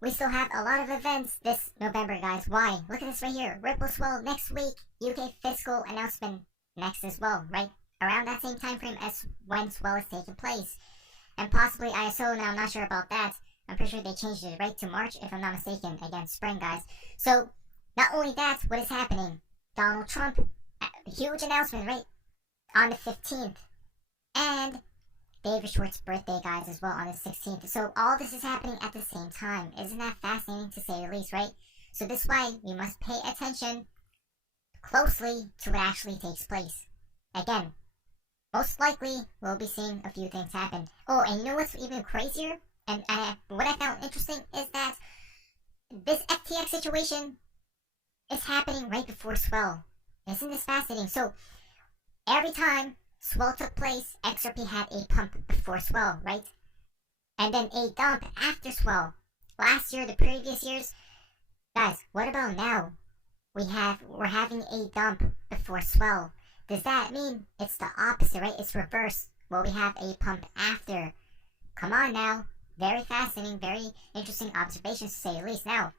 we still have a lot of events this November, guys. Why? Look at this right here. Ripple swell next week. UK fiscal announcement next as well, right? Around that same time frame as when swell is taking place. And possibly ISO, now I'm not sure about that. I'm pretty sure they changed it, right, to March, if I'm not mistaken. Again, spring, guys. So, not only that, what is happening? Donald Trump, huge announcement, right, on the 15th. And David Schwartz's birthday, guys, as well, on the 16th. So, all this is happening at the same time. Isn't that fascinating, to say the least, right? So, this is why we must pay attention closely to what actually takes place. Again, most likely, we'll be seeing a few things happen. Oh, and you know what's even crazier? And what I found interesting is that this FTX situation is happening right before swell. Isn't this fascinating? So, every time swell took place, XRP had a pump before swell, right? And then a dump after swell. Last year, the previous years, guys, what about now? We're having a dump before swell. Does that mean it's the opposite, right? It's reverse. Well, we have a pump after. Come on now. Very fascinating, very interesting observations, to say the least. Now,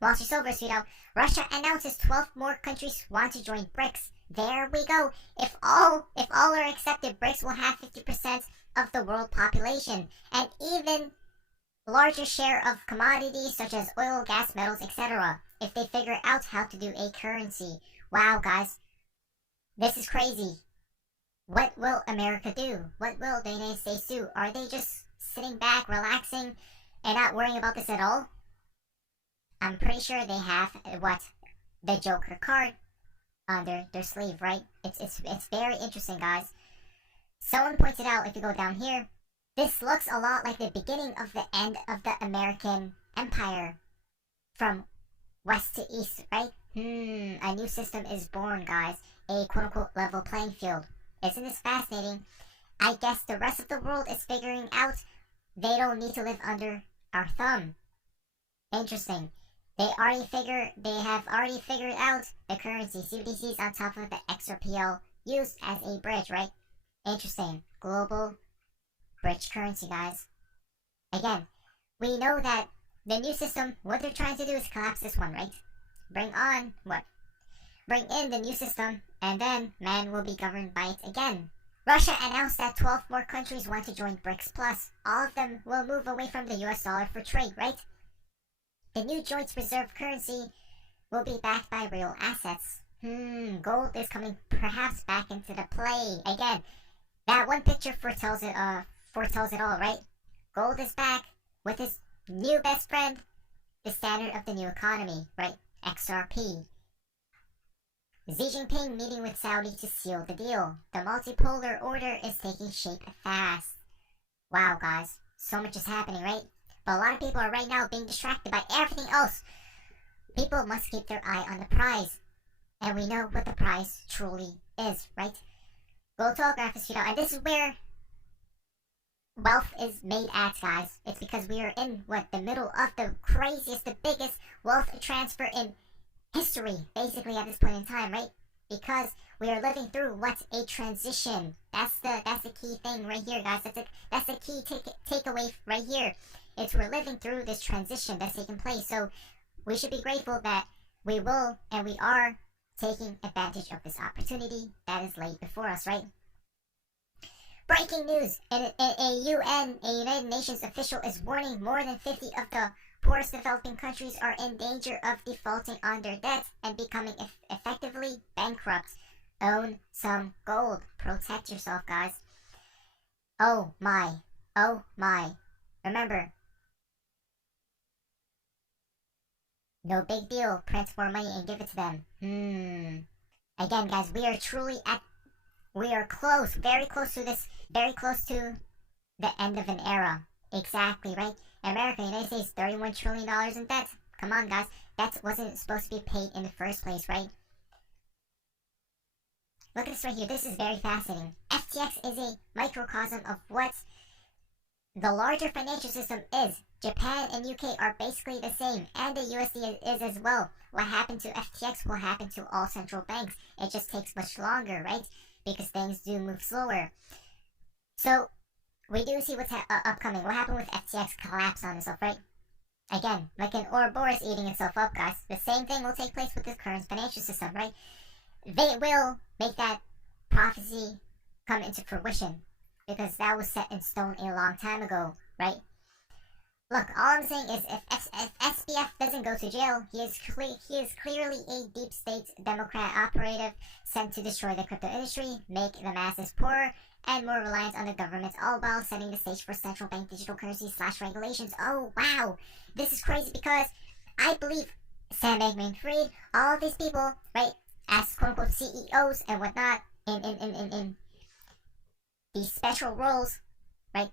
Wall Street Silver, Russia announces 12 more countries want to join BRICS. There we go. If all are accepted, BRICS will have 50% of the world population, and even larger share of commodities such as oil, gas, metals, etc. if they figure out how to do a currency. Wow, guys. This is crazy. What will America do? What will the United States do? Are they just sitting back, relaxing, and not worrying about this at all? I'm pretty sure they have, the Joker card under their sleeve, right? It's very interesting, guys. Someone pointed out, if you go down here, this looks a lot like the beginning of the end of the American Empire. From west to east, right? A new system is born, guys. A quote-unquote level playing field. Isn't this fascinating? I guess the rest of the world is figuring out they don't need to live under our thumb. Interesting. They have already figured out the currency. CBDCs on top of the XRPL used as a bridge, right? Interesting. Global bridge currency, guys. Again, we know that the new system, what they're trying to do is collapse this one, right? Bring in the new system, and then man will be governed by it again. Russia announced that 12 more countries want to join BRICS Plus. All of them will move away from the US dollar for trade, right? The new joint reserve currency will be backed by real assets. Gold is coming perhaps back into the play. Again, that one picture foretells it all, right? Gold is back with his new best friend, the standard of the new economy, right? XRP. Xi Jinping meeting with Saudi to seal the deal. The multipolar order is taking shape fast. Wow, guys. So much is happening, right? But a lot of people are right now being distracted by everything else. People must keep their eye on the prize. And we know what the prize truly is, right? Gold graph is and this is where wealth is made at, guys. It's because we are in, the middle of the craziest, the biggest wealth transfer in history, basically, at this point in time, right? Because we are living through a transition. That's the key thing right here, guys. That's the key takeaway right here. We're living through this transition that's taking place. So we should be grateful that we will and we are taking advantage of this opportunity that is laid before us, right? Breaking news: a United Nations official is warning more than 50 of the poorest developing countries are in danger of defaulting on their debts and becoming effectively bankrupt. Own some gold. Protect yourself, guys. Oh my. Oh my. Remember, no big deal. Print more money and give it to them. Again, guys, we are close, very close to the end of an era. Exactly, right? America, United States, $31 trillion in debt. Come on, guys. That wasn't supposed to be paid in the first place, right? Look at this right here. This is very fascinating. FTX is a microcosm of what the larger financial system is. Japan and UK are basically the same, and the USD is as well. What happened to FTX will happen to all central banks. It just takes much longer, right? Because things do move slower. So, we do see what's upcoming. What happened with FTX collapse on itself, right? Again, like an Ouroboros eating itself up, guys. The same thing will take place with this current financial system, right? They will make that prophecy come into fruition because that was set in stone a long time ago, right? Look, all I'm saying is if SBF doesn't go to jail, he is clearly a deep state Democrat operative sent to destroy the crypto industry, make the masses poorer, and more reliant on the government, all while setting the stage for central bank digital currency / regulations. Oh, wow. This is crazy because I believe Sam Bankman-Fried, all of these people, right, as quote-unquote CEOs and whatnot, in these special roles, right,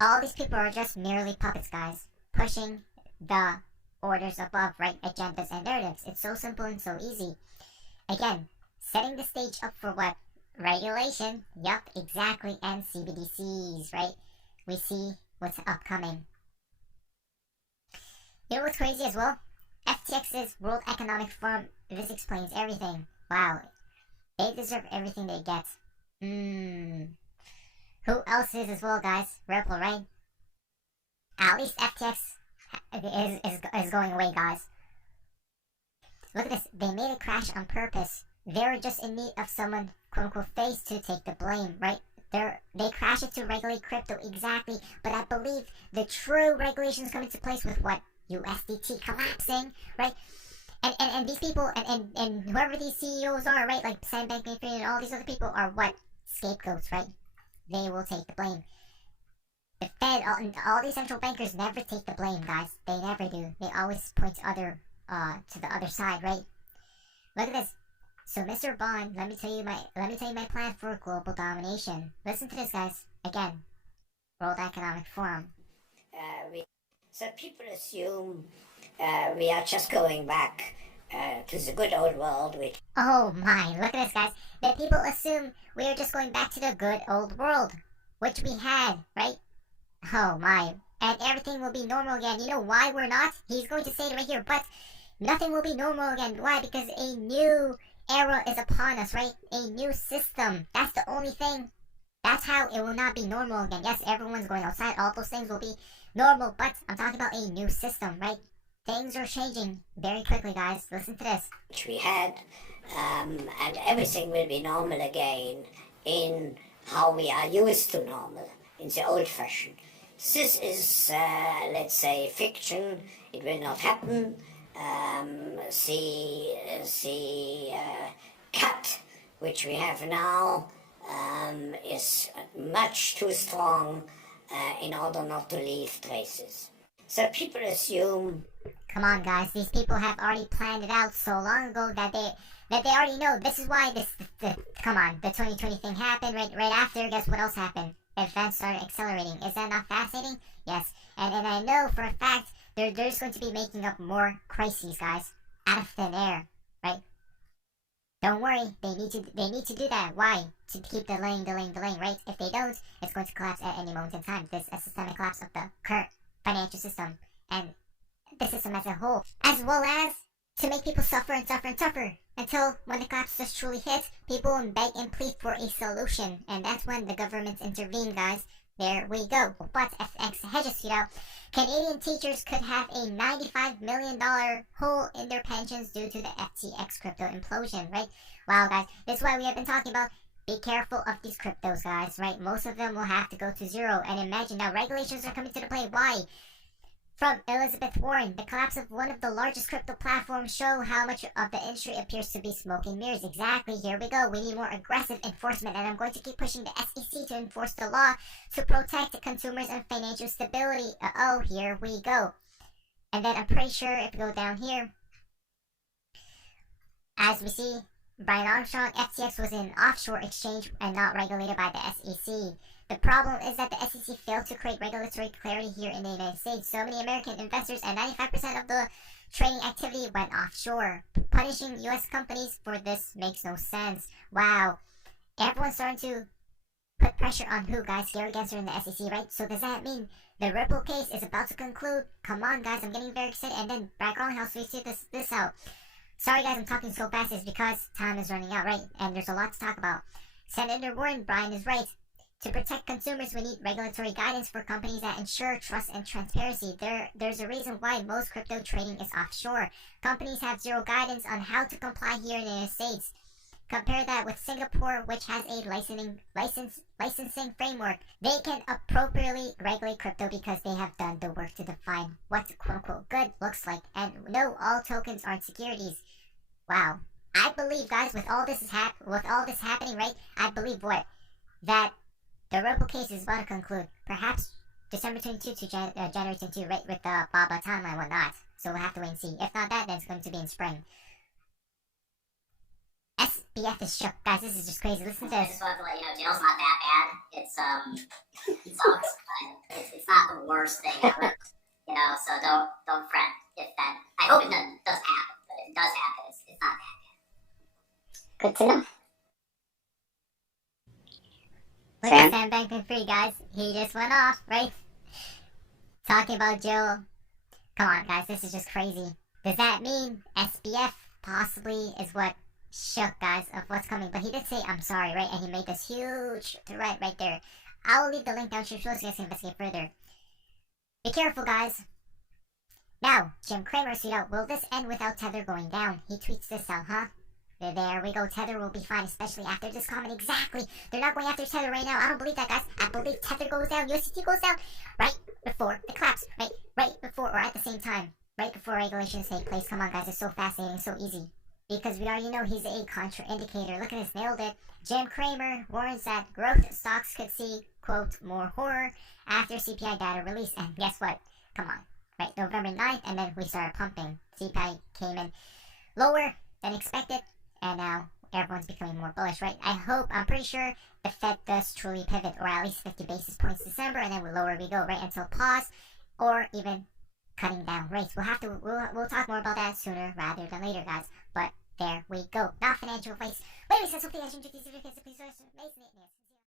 all these people are just merely puppets, guys, pushing the orders above, right, agendas and narratives. It's so simple and so easy. Again, setting the stage up for what? Regulation. Yup, exactly. And CBDCs, right? We see what's upcoming. You know what's crazy as well? FTX's World Economic Forum. This explains everything. Wow. They deserve everything they get. Who else is as well, guys? Ripple, right? At least FTX is going away, guys. Look at this. They made a crash on purpose. They were just in need of someone, quote-unquote, face to take the blame, right? They crashed it to regulate crypto, exactly. But I believe the true regulations come into place with what? USDT collapsing, right? And these people, and whoever these CEOs are, right? Like Sam Bankman-Fried and all these other people are what? Scapegoats, right? They will take the blame. The Fed, all these central bankers never take the blame, guys. They never do. They always point to the other side, right? Look at this. So, Mr. Bond, let me tell you my plan for global domination. Listen to this, guys. Again, World Economic Forum. So people assume we are just going back to the good old world. Oh my, look at this, guys. The people assume we are just going back to the good old world, which we had, right? Oh my. And everything will be normal again. You know why we're not? He's going to say it right here, but nothing will be normal again. Why? Because a new era is upon us, right? A new system. That's the only thing. That's how it will not be normal again. Yes, everyone's going outside. All those things will be normal, but I'm talking about a new system, right? Things are changing very quickly, guys. Listen to this. Which we had, and everything will be normal again in how we are used to normal, in the old fashion. This is, let's say, fiction. It will not happen. The cut which we have now is much too strong in order not to leave traces. So people assume. Come on, guys. These people have already planned it out so long ago that they already know. This is why come on, the 2020 thing happened right after. Guess what else happened? Events started accelerating. Is that not fascinating? Yes. And I know for a fact they're just going to be making up more crises, guys, out of thin air, right? Don't worry, they need to do that. Why? To keep delaying, right? If they don't, it's going to collapse at any moment in time. This is a systemic collapse of the current financial system and the system as a whole, as well as to make people suffer until when the collapse does truly hit, people will beg and plead for a solution, and that's when the governments intervene, guys. There we go. But FX hedges, Canadian teachers could have a $95 million hole in their pensions due to the FTX crypto implosion, right? Wow, guys, this is why we have been talking about be careful of these cryptos, guys, right? Most of them will have to go to zero, and imagine now regulations are coming to the play. Why? From Elizabeth Warren, the collapse of one of the largest crypto platforms show how much of the industry appears to be smoke and mirrors. Exactly, here we go. We need more aggressive enforcement, and I'm going to keep pushing the SEC to enforce the law to protect consumers and financial stability. Here we go. And then I'm pretty sure if we go down here, as we see, Brian Armstrong, FTX was an offshore exchange and not regulated by the SEC. The problem is that the SEC failed to create regulatory clarity here in the United States. So many American investors and 95% of the trading activity went offshore. Punishing U.S. companies for this makes no sense. Wow. Everyone's starting to put pressure on who, guys? Gary Gensler and the SEC, right? So does that mean the Ripple case is about to conclude? Come on, guys. I'm getting very excited. And then Brad Garlinghouse, we see this out. Sorry, guys. I'm talking so fast. It's because time is running out, right? And there's a lot to talk about. Senator Warren, Brian is right. To protect consumers, we need regulatory guidance for companies that ensure trust and transparency. There's a reason why most crypto trading is offshore. Companies have zero guidance on how to comply here in the United States. Compare that with Singapore, which has a licensing framework. They can appropriately regulate crypto because they have done the work to define what quote-unquote good looks like. And no, all tokens aren't securities. Wow. I believe, guys, with all this happening, right? I believe that the Ripple case is about to conclude. Perhaps December 22 to January 22, right, with the BABA timeline and whatnot. So we'll have to wait and see. If not that, then it's going to be in spring. SBF is shook. Guys, this is just crazy. Listen to I this. just wanted to let you know, jail's not that bad. It sucks, but it's not the worst thing ever. So don't fret if that. I hope it does happen, but if it does happen, it's not that bad. Good to know. Look at Sam Bankman-Fried, guys. He just went off, right? Talking about Joe. Come on, guys. This is just crazy. Does that mean SBF possibly is what shook, guys, of what's coming? But he did say, I'm sorry, right? And he made this huge threat right there. I will leave the link down so you guys can investigate further. Be careful, guys. Now, Jim Cramer tweeted out, will this end without Tether going down? He tweets this out, huh? There we go. Tether will be fine, especially after this comment. Exactly. They're not going after Tether right now. I don't believe that, guys. I believe Tether goes down, USDT goes down right before the collapse. Right before or at the same time. Right before regulations take place. Come on, guys. It's so fascinating, so easy. Because we already know he's a contraindicator. Look at this. Nailed it. Jim Cramer warns that growth stocks could see, quote, more horror after CPI data release. And guess what? Come on. Right, November 9th, and then we started pumping. CPI came in lower than expected. And now everyone's becoming more bullish, right? I'm pretty sure the Fed does truly pivot, or at least 50 basis points December, and then lower we go, right? Until pause, or even cutting down rates. We'll talk more about that sooner rather than later, guys. But there we go. Not financial advice. But anyway, so hopefully you guys enjoyed this video. Please